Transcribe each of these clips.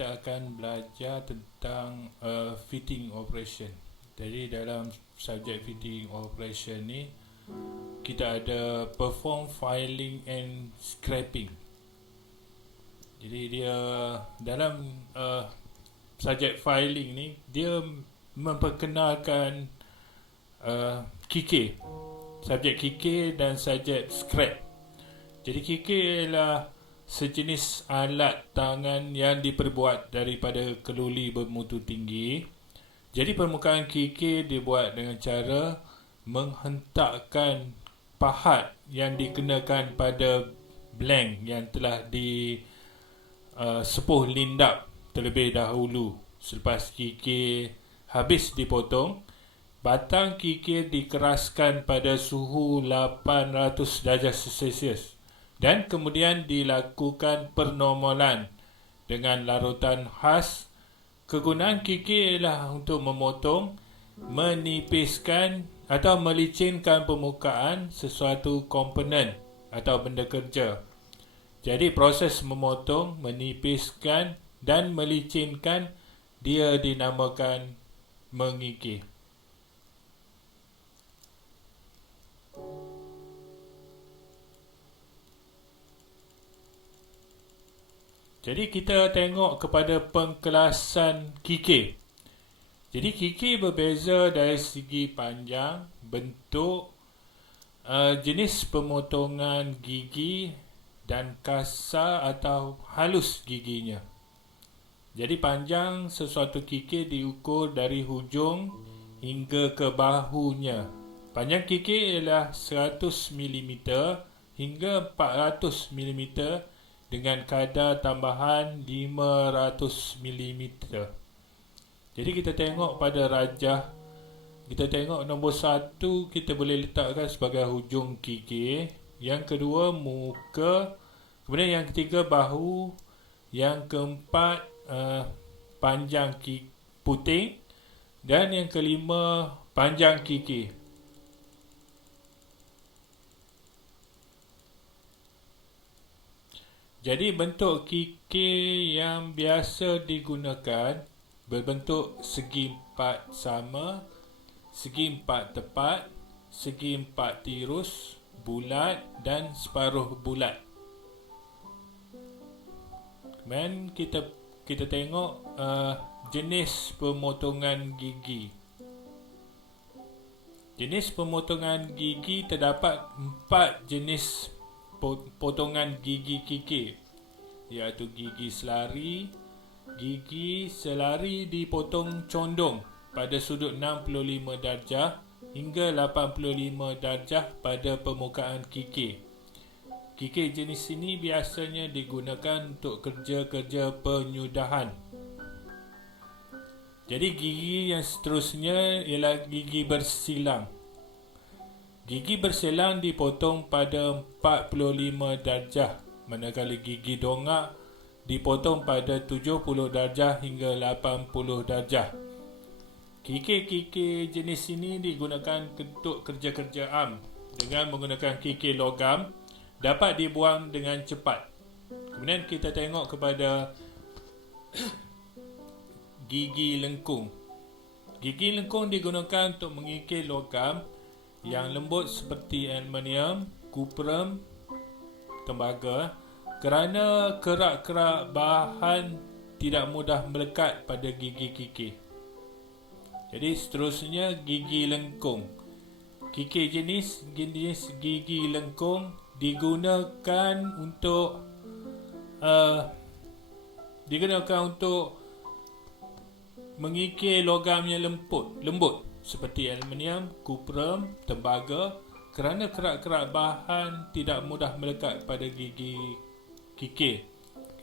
kita akan belajar tentang fitting operation. Jadi dalam subjek fitting operation ni kita ada perform filing and scraping. Jadi dia dalam subjek filing ni dia memperkenalkan KK, subjek KK dan subjek scrap. Jadi KK ialah sejenis alat tangan yang diperbuat daripada keluli bermutu tinggi. Jadi permukaan KK dibuat dengan cara menghentakkan pahat yang dikenakan pada blank yang telah sepuh lindap terlebih dahulu. Selepas KK habis dipotong, batang KK dikeraskan pada suhu 800 darjah Celsius dan kemudian dilakukan pernormalan dengan larutan khas. Kegunaan KK ialah untuk memotong, menipiskan atau melicinkan permukaan sesuatu komponen atau benda kerja. Jadi proses memotong, menipiskan dan melicinkan dia dinamakan mengikir. Jadi kita tengok kepada pengkelasan KK. Jadi KK berbeza dari segi panjang, bentuk, jenis pemotongan gigi dan kasar atau halus giginya. Jadi panjang sesuatu KK diukur dari hujung hingga ke bahunya. Panjang KK ialah 100 mm hingga 400 mm dengan kadar tambahan 500 mm. Jadi kita tengok pada rajah, kita tengok nombor 1 kita boleh letakkan sebagai hujung KK, yang kedua muka, kemudian yang ketiga bahu, yang keempat panjang puting, dan yang kelima panjang KK. Jadi bentuk KK yang biasa digunakan berbentuk segi empat sama, segi empat tepat, segi empat tirus, bulat dan separuh bulat. Kemudian kita tengok jenis pemotongan gigi. Jenis pemotongan gigi terdapat 4 jenis potongan gigi KK, iaitu gigi selari. Gigi selari dipotong condong pada sudut 65 darjah hingga 85 darjah pada permukaan KK. KK jenis ini biasanya digunakan untuk kerja-kerja penyudahan. Jadi gigi yang seterusnya ialah gigi bersilang. Gigi bersilang dipotong pada 45 darjah, manakala gigi dongak dipotong pada 70 darjah hingga 80 darjah. KK jenis ini digunakan untuk kerja-kerja am dengan menggunakan KK logam, dapat dibuang dengan cepat. Kemudian kita tengok kepada gigi lengkung. Gigi lengkung digunakan untuk mengikir logam yang lembut seperti aluminium, kuprum, tembaga, kerana kerak-kerak bahan tidak mudah melekat pada gigi KK. Jadi seterusnya gigi lengkung. KK jenis gigi lengkung digunakan untuk mengikir logam yang lembut seperti aluminium, kuprum, tembaga, kerana kerak-kerak bahan tidak mudah melekat pada gigi KK.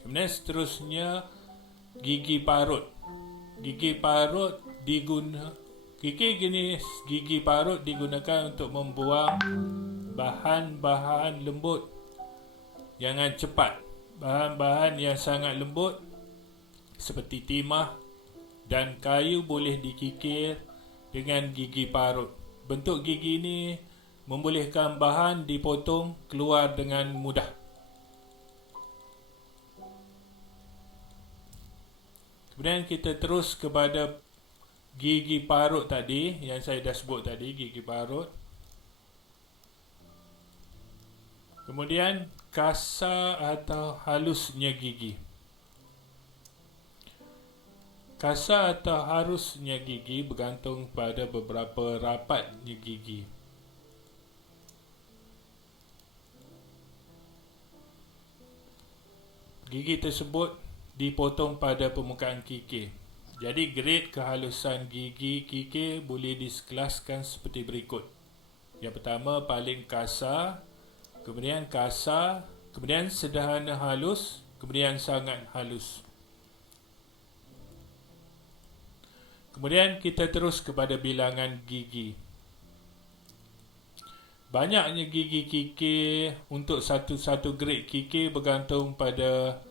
Kemudian seterusnya gigi parut. KK jenis gigi parut digunakan untuk membuang bahan-bahan lembut dengan cepat. Bahan-bahan yang sangat lembut seperti timah dan kayu boleh dikikir dengan gigi parut. Bentuk gigi ini membolehkan bahan dipotong keluar dengan mudah. Kemudian kita terus kepada gigi parut tadi, yang saya dah sebut tadi, gigi parut. Kemudian kasar atau halusnya gigi. Kasar atau halusnya gigi bergantung pada beberapa rapatnya gigi. Gigi tersebut dipotong pada permukaan kikir. Jadi grade kehalusan gigi kikir boleh dikelaskan seperti berikut. Yang pertama paling kasar, kemudian kasar, kemudian sederhana halus, kemudian sangat halus. Kemudian kita terus kepada bilangan gigi. Banyaknya gigi kikir untuk satu-satu grade kikir bergantung pada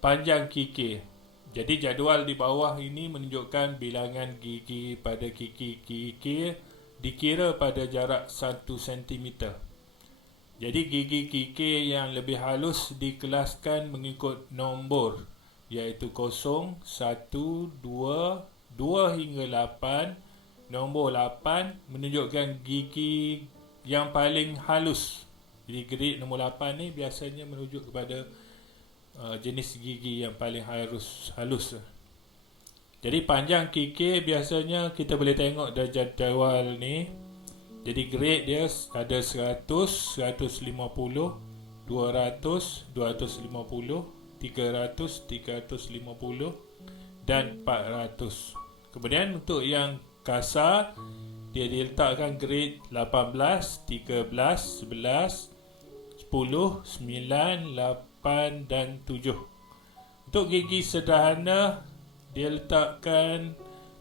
panjang kikir. Jadi jadual di bawah ini menunjukkan bilangan gigi pada gigi kikir dikira pada jarak 1 cm. Jadi gigi kikir yang lebih halus dikelaskan mengikut nombor, iaitu 0, 1, 2, 2 hingga 8. Nombor 8 menunjukkan gigi yang paling halus. Jadi grade nombor 8 ni biasanya merujuk kepada jenis gigi yang paling halus. Jadi panjang kikir biasanya kita boleh tengok dari jadual ni. Jadi grade dia ada 100, 150, 200, 250, 300, 350 dan 400. Kemudian untuk yang kasar, dia diletakkan grade 18, 13, 11, 10, 9, 8 dan 7. Untuk gigi sederhana, dia letakkan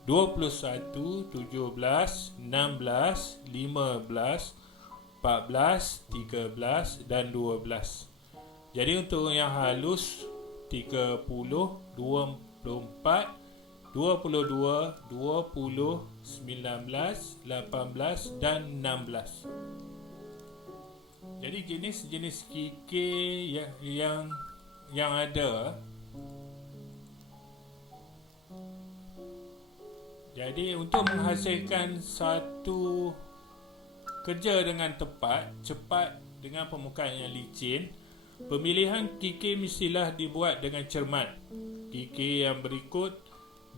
21, 17, 16, 15, 14, 13 dan 12. Jadi untuk yang halus 30, 24, 22, 20, 19, 18 dan 16. Jadi jenis-jenis kikir yang ada. Jadi untuk menghasilkan satu kerja dengan tepat, cepat dengan permukaan yang licin, pemilihan kikir mestilah dibuat dengan cermat. Kikir yang berikut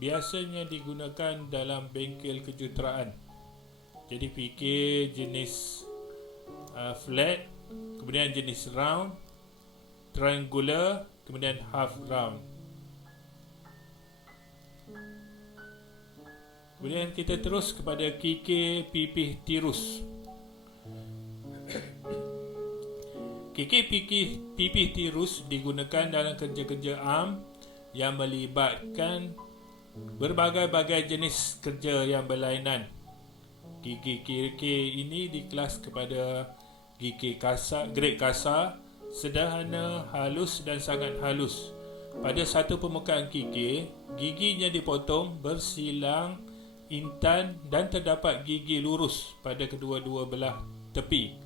biasanya digunakan dalam bengkel kejuruteraan. Jadi kikir jenis flat, kemudian jenis round, triangular, kemudian half round. Kemudian kita terus kepada kikir pipih tirus. Kikir pipih tirus digunakan dalam kerja-kerja am yang melibatkan berbagai-bagai jenis kerja yang berlainan. Gigi kikir ini dikelas kepada gigi kasar, grade kasar, sederhana, halus dan sangat halus. Pada satu permukaan kikir, giginya dipotong bersilang intan dan terdapat gigi lurus pada kedua-dua belah tepi.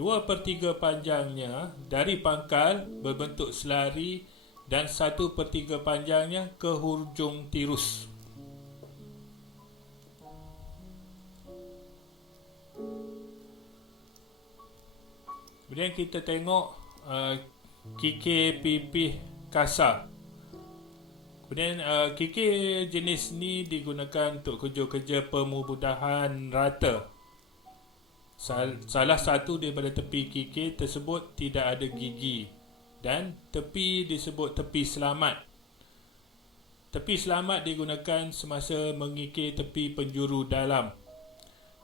2/3 panjangnya dari pangkal berbentuk selari dan 1/3 panjangnya ke hujung tirus. Kemudian kita tengok kikir pipih kasar. Kemudian kikir jenis ni digunakan untuk kerja-kerja pemudahan rata. Salah satu daripada tepi kikir tersebut tidak ada gigi dan tepi disebut tepi selamat. Tepi selamat digunakan semasa mengikir tepi penjuru dalam.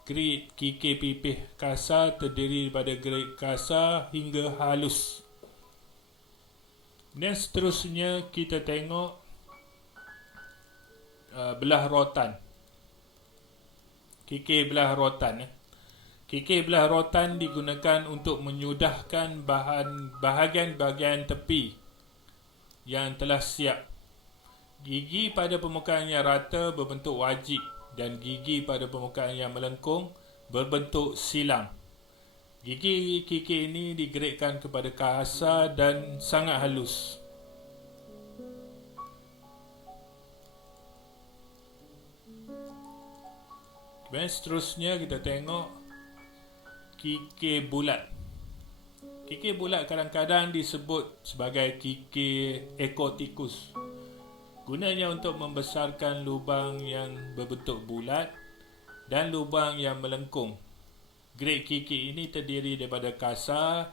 Grade kikir pipih kasar terdiri daripada grade kasar hingga halus. Dan seterusnya kita tengok belah rotan. Kikir belah rotan. Kikir belah rotan digunakan untuk menyudahkan bahagian-bahagian tepi yang telah siap. Gigi pada permukaan yang rata berbentuk wajik dan gigi pada permukaan yang melengkung berbentuk silang. Gigi kikir ini digradekan kepada kasar dan sangat halus. Kemudian seterusnya kita tengok kikir bulat. Kikir bulat kadang-kadang disebut sebagai kikir ekor tikus. Gunanya untuk membesarkan lubang yang berbentuk bulat dan lubang yang melengkung. Grade kikir ini terdiri daripada kasar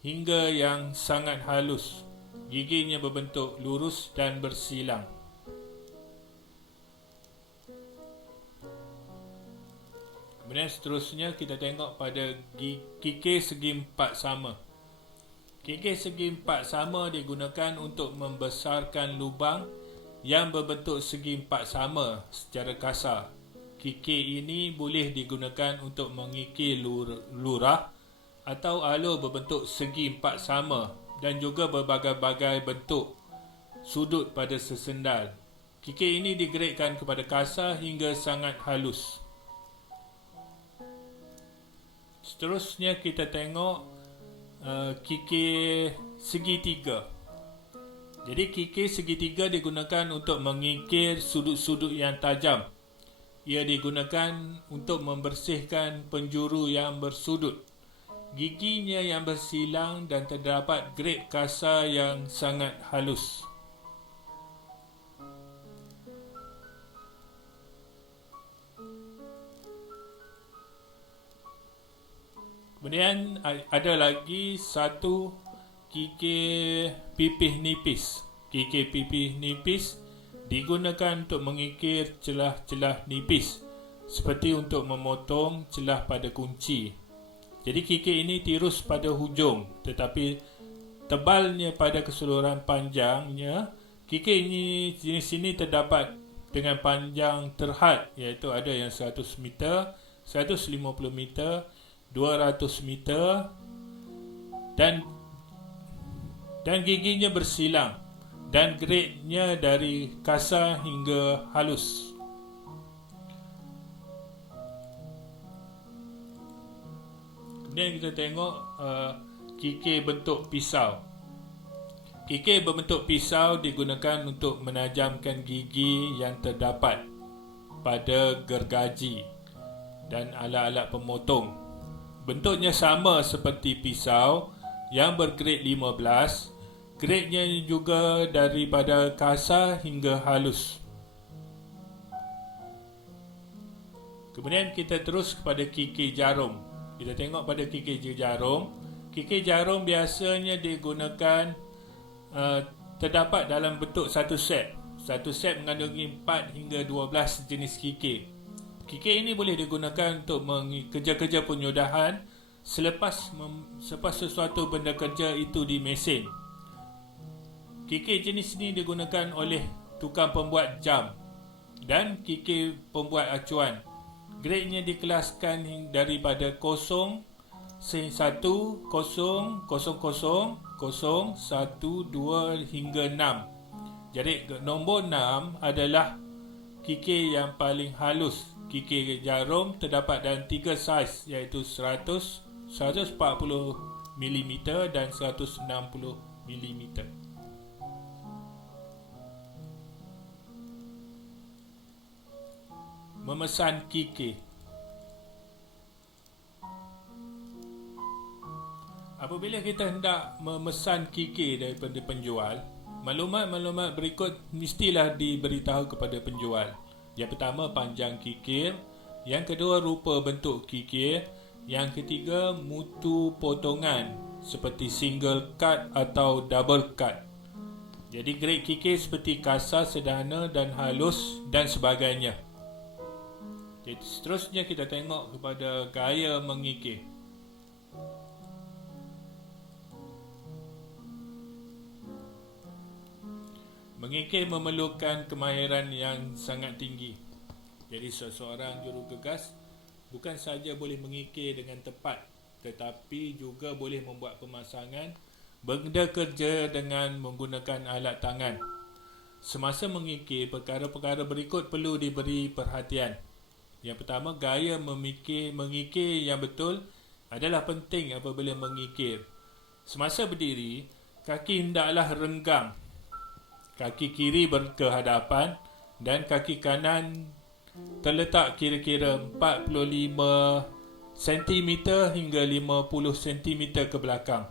hingga yang sangat halus. Giginya berbentuk lurus dan bersilang. Kemudian seterusnya kita tengok pada kikir segi empat sama. Kikir segi empat sama digunakan untuk membesarkan lubang yang berbentuk segi empat sama secara kasar. Kikir ini boleh digunakan untuk mengikir lurah atau alur berbentuk segi empat sama dan juga berbagai-bagai bentuk sudut pada sesendal. Kikir ini digradekan kepada kasar hingga sangat halus. Seterusnya kita tengok kikir segitiga. Jadi kikir segitiga digunakan untuk mengikir sudut-sudut yang tajam. Ia digunakan untuk membersihkan penjuru yang bersudut. Giginya yang bersilang dan terdapat grade kasar yang sangat halus. Kemudian ada lagi satu kikir pipih nipis. Kikir pipih nipis digunakan untuk mengikir celah-celah nipis seperti untuk memotong celah pada kunci. Jadi kikir ini tirus pada hujung tetapi tebalnya pada keseluruhan panjangnya. Kikir ini jenis ini terdapat dengan panjang terhad iaitu ada yang 100 meter, 150 meter, 200 meter dan giginya bersilang dan grade-nya dari kasar hingga halus. Kemudian kita tengok kikir bentuk pisau. Kikir berbentuk pisau digunakan untuk menajamkan gigi yang terdapat pada gergaji dan alat-alat pemotong. Bentuknya sama seperti pisau yang bergrade 15. Grade-nya juga daripada kasar hingga halus. Kemudian kita terus kepada kikir jarum. Kita tengok pada kikir jarum. Kikir jarum biasanya digunakan terdapat dalam bentuk satu set. Satu set mengandungi 4 hingga 12 jenis kikir. Kikir ini boleh digunakan untuk kerja-kerja penyudahan selepas sesuatu benda kerja itu di mesin. Kikir jenis ini digunakan oleh tukang pembuat jam dan kikir pembuat acuan. Grade-nya dikelaskan daripada 0, 1, 0, 0, 0, 1, 2 hingga 6. Jadi nombor 6 adalah kikir yang paling halus. Kikir jarum terdapat dalam 3 saiz iaitu 100, 140 mm dan 160 mm. Memesan kikir. Apabila kita hendak memesan kikir daripada penjual, maklumat-maklumat berikut mestilah diberitahu kepada penjual. Yang pertama, panjang kikir. Yang kedua, rupa bentuk kikir. Yang ketiga, mutu potongan seperti single cut atau double cut. Jadi grade kikir seperti kasar, sederhana dan halus dan sebagainya. Jadi seterusnya kita tengok kepada gaya mengikir. Mengikir memerlukan kemahiran yang sangat tinggi. Jadi seseorang jurugegas bukan sahaja boleh mengikir dengan tepat, tetapi juga boleh membuat pemasangan, benda kerja dengan menggunakan alat tangan. Semasa mengikir, perkara-perkara berikut perlu diberi perhatian. Yang pertama, gaya mengikir yang betul adalah penting apabila mengikir. Semasa berdiri, kaki hendaklah renggang. Kaki kiri berkehadapan dan kaki kanan terletak kira-kira 45 cm hingga 50 cm ke belakang.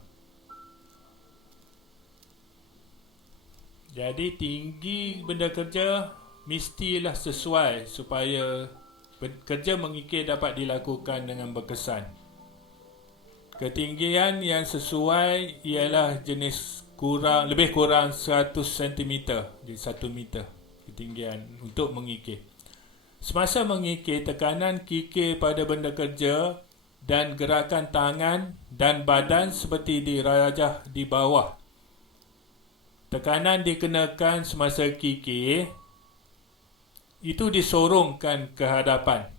Jadi tinggi benda kerja mestilah sesuai supaya kerja mengikir dapat dilakukan dengan berkesan. Ketinggian yang sesuai ialah jenis lebih kurang 100 cm, jadi 1 meter ketinggian untuk mengikir. Semasa mengikir, tekanan kikir pada benda kerja dan gerakan tangan dan badan seperti dirajah di bawah. Tekanan dikenakan semasa kikir itu disorongkan ke hadapan.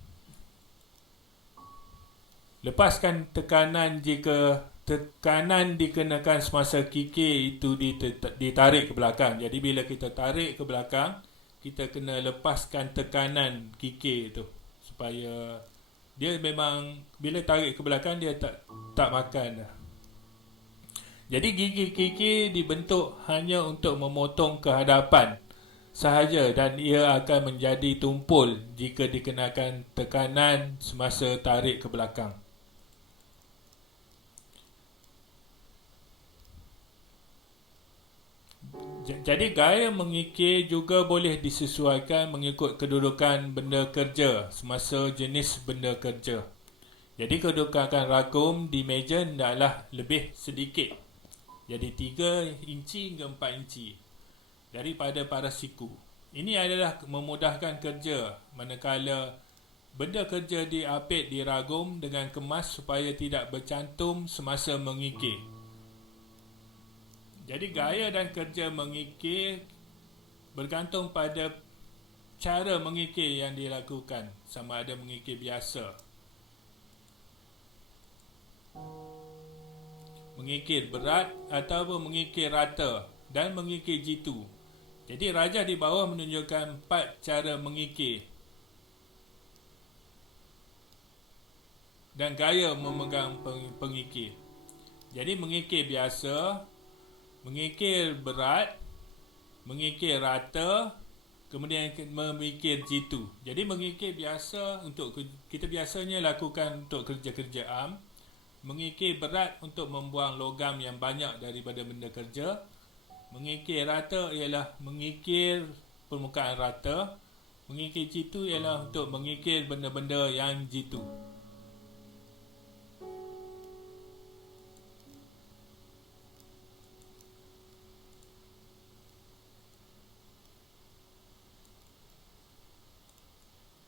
Lepaskan tekanan jika tekanan dikenakan semasa kikir itu ditarik ke belakang. Jadi bila kita tarik ke belakang, kita kena lepaskan tekanan kikir itu supaya dia memang bila tarik ke belakang dia tak makan dah. Jadi gigi kikir dibentuk hanya untuk memotong ke hadapan sahaja dan ia akan menjadi tumpul jika dikenakan tekanan semasa tarik ke belakang. Jadi gaya mengikir juga boleh disesuaikan mengikut kedudukan benda kerja semasa jenis benda kerja. Jadi kedudukan ragum di meja hendaklah lebih sedikit. Jadi 3 inci hingga 4 inci daripada para siku. Ini adalah memudahkan kerja manakala benda kerja diapit di ragum dengan kemas supaya tidak bercantum semasa mengikir. Jadi gaya dan kerja mengikir bergantung pada cara mengikir yang dilakukan, sama ada mengikir biasa, mengikir berat ataupun mengikir rata dan mengikir jitu. Jadi rajah di bawah menunjukkan 4 cara mengikir dan gaya memegang pengikir. Jadi mengikir biasa, mengikir berat, mengikir rata, kemudian memikir jitu. Jadi mengikir biasa untuk kita biasanya lakukan untuk kerja-kerja am. Mengikir berat untuk membuang logam yang banyak daripada benda kerja. Mengikir rata ialah mengikir permukaan rata. Mengikir jitu ialah untuk mengikir benda-benda yang jitu.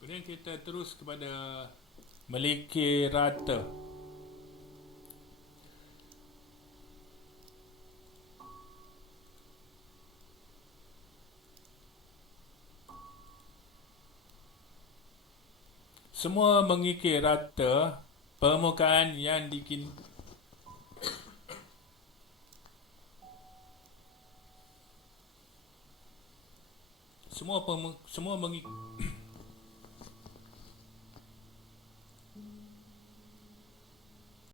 Kemudian kita terus kepada mengikir rata. Semua mengikir rata permukaan yang semua mengikir